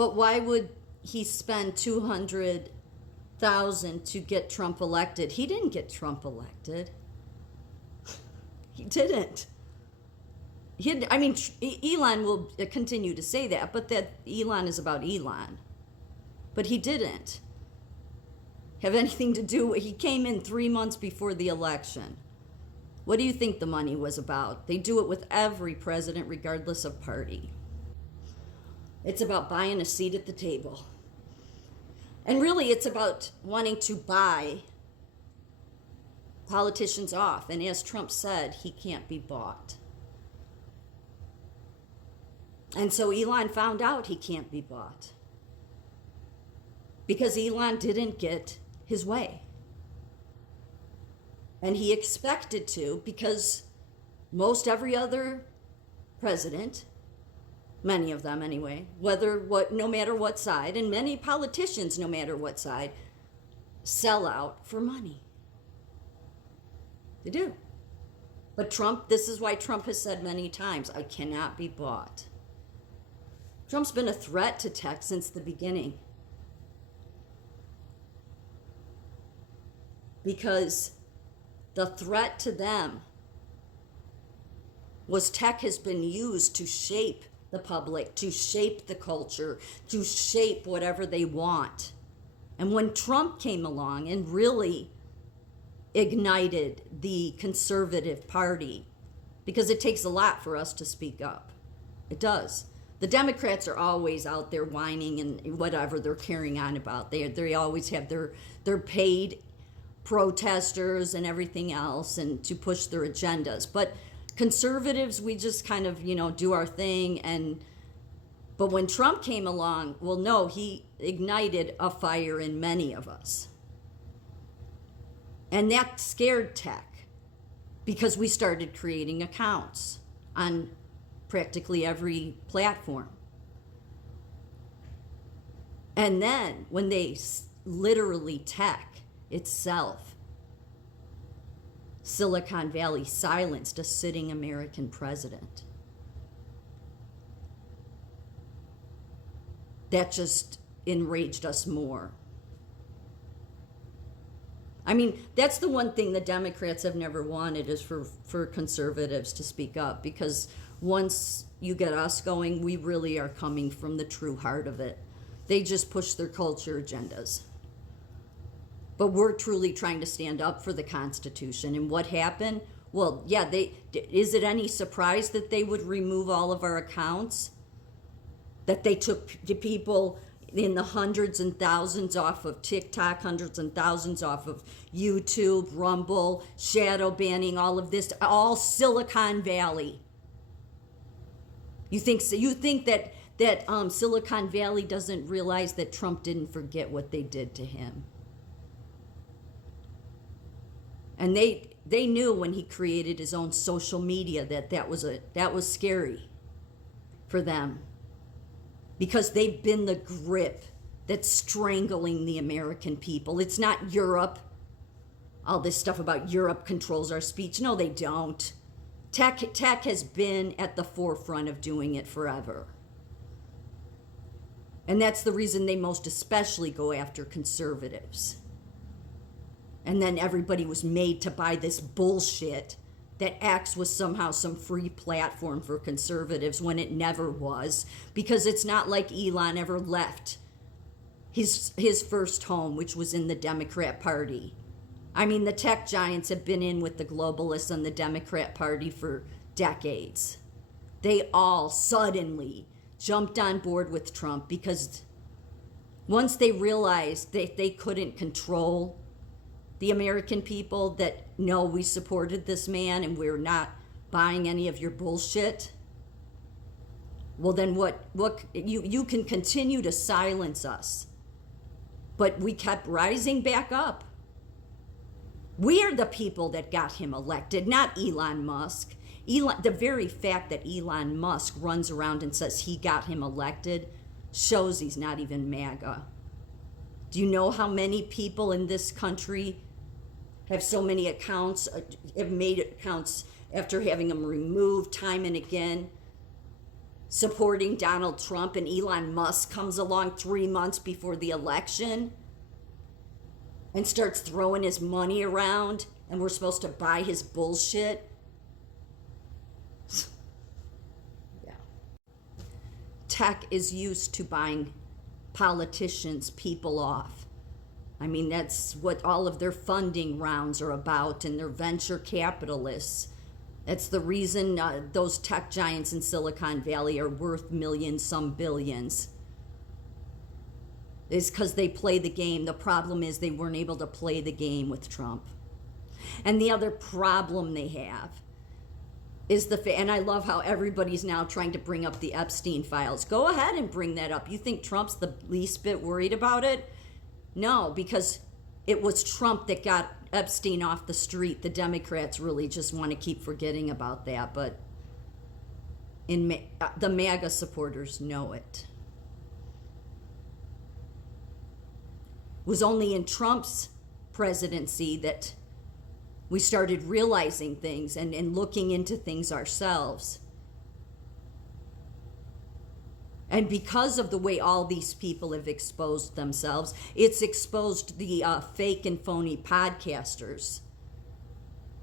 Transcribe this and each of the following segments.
But why would he spend 200,000 to get Trump elected? He didn't get Trump elected. He didn't. Elon will continue to say that, but that Elon is about Elon. But he didn't have anything to do. He came in 3 months before the election. What do you think the money was about? They do it with every president, regardless of party. It's about buying a seat at the table. And really, it's about wanting to buy politicians off. And as Trump said, he can't be bought. And so Elon found out he can't be bought. Because Elon didn't get his way. And he expected to, because most every other president, many of them anyway, no matter what side, and many politicians, no matter what side, sell out for money. They do. But Trump, this is why Trump has said many times, I cannot be bought. Trump's been a threat to tech since the beginning. Because the threat to them was tech has been used to shape the public, to shape the culture, to shape whatever they want. And when Trump came along and really ignited the conservative party, because it takes a lot for us to speak up. It does. The Democrats are always out there whining and whatever they're carrying on about. They always have their paid protesters and everything else and to push their agendas. But conservatives, we just kind of, do our thing. But when Trump came along, well, no, he ignited a fire in many of us. And that scared tech because we started creating accounts on practically every platform. And then when they literally tech itself, Silicon Valley silenced a sitting American president. That just enraged us more. That's the one thing the Democrats have never wanted is for conservatives to speak up, because once you get us going, we really are coming from the true heart of it. They just push their culture agendas. But we're truly trying to stand up for the Constitution. And what happened? Well, yeah, is it any surprise that they would remove all of our accounts? That they took people in the hundreds and thousands off of TikTok, hundreds and thousands off of YouTube, Rumble, shadow banning, all of this, all Silicon Valley. You think that Silicon Valley doesn't realize that Trump didn't forget what they did to him? And they knew when he created his own social media that was scary for them. Because they've been the grip that's strangling the American people. It's not Europe. All this stuff about Europe controls our speech. No, they don't. Tech has been at the forefront of doing it forever. And that's the reason they most especially go after conservatives. And then everybody was made to buy this bullshit that X was somehow some free platform for conservatives when it never was, because it's not like Elon ever left his first home, which was in the Democrat Party. The tech giants have been in with the globalists and the Democrat Party for decades. They all suddenly jumped on board with Trump because once they realized that they couldn't control the American people, that no, we supported this man and we're not buying any of your bullshit. Well, then what you can continue to silence us. But we kept rising back up. We are the people that got him elected, not Elon Musk. The very fact that Elon Musk runs around and says he got him elected shows he's not even MAGA. Do you know how many people in this country have so many accounts, have made accounts after having them removed time and again? supporting Donald Trump, and Elon Musk comes along 3 months before the election and starts throwing his money around, and we're supposed to buy his bullshit. Yeah. Tech is used to buying politicians, people off. I mean, that's what all of their funding rounds are about, and their venture capitalists. That's the reason those tech giants in Silicon Valley are worth millions, some billions. Is because they play the game. The problem is they weren't able to play the game with Trump. And the other problem they have is and I love how everybody's now trying to bring up the Epstein files. Go ahead and bring that up. You think Trump's the least bit worried about it? No, because it was Trump that got Epstein off the street. The Democrats really just want to keep forgetting about that, but the MAGA supporters know it. It was only in Trump's presidency that we started realizing things and looking into things ourselves. And because of the way all these people have exposed themselves, it's exposed the fake and phony podcasters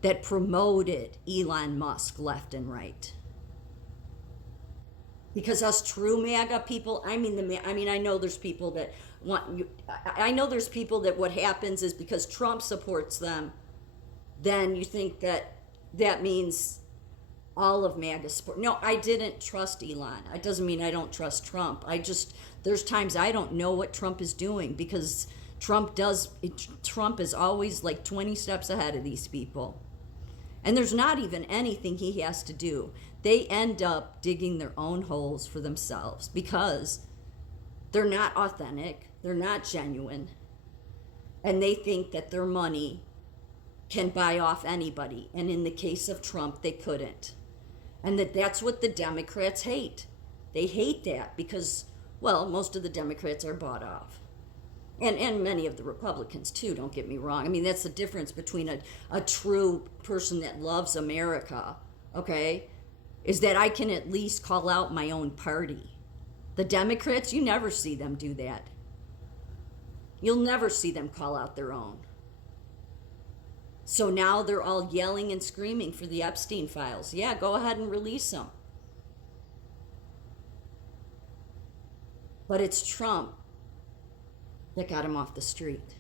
that promoted Elon Musk left and right. Because us true MAGA people, I know there's people that I know there's people that what happens is because Trump supports them, then you think that means all of MAGA support. No, I didn't trust Elon. It doesn't mean I don't trust Trump. There's times I don't know what Trump is doing because Trump is always like 20 steps ahead of these people. And there's not even anything he has to do. They end up digging their own holes for themselves because they're not authentic, they're not genuine, and they think that their money can buy off anybody. And in the case of Trump, they couldn't. And that's what the Democrats hate. They hate that because, well, most of the Democrats are bought off. And many of the Republicans, too, don't get me wrong. I mean, that's the difference between a true person that loves America, okay, is that I can at least call out my own party. The Democrats, you never see them do that. You'll never see them call out their own. So now they're all yelling and screaming for the Epstein files. Yeah, go ahead and release them. But it's Trump that got him off the street.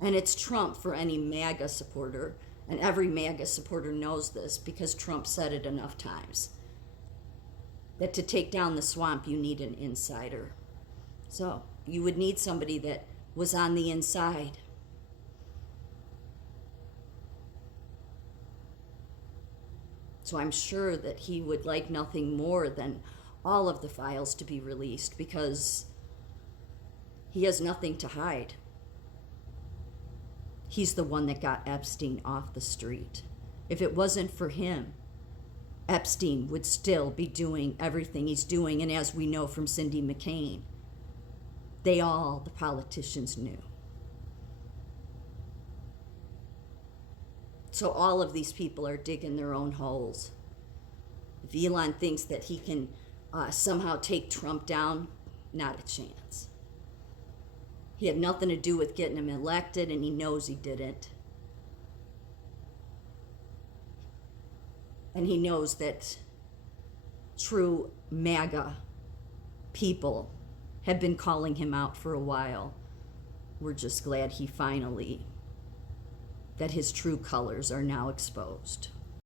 And it's Trump for any MAGA supporter. And every MAGA supporter knows this because Trump said it enough times. That to take down the swamp, you need an insider. So you would need somebody that was on the inside. So I'm sure that he would like nothing more than all of the files to be released because he has nothing to hide. He's the one that got Epstein off the street. If it wasn't for him, Epstein would still be doing everything he's doing. And as we know from Cindy McCain, the politicians knew. So all of these people are digging their own holes. If Elon thinks that he can somehow take Trump down, not a chance. He had nothing to do with getting him elected, and he knows he didn't. And he knows that true MAGA people have been calling him out for a while. We're just glad that his true colors are now exposed.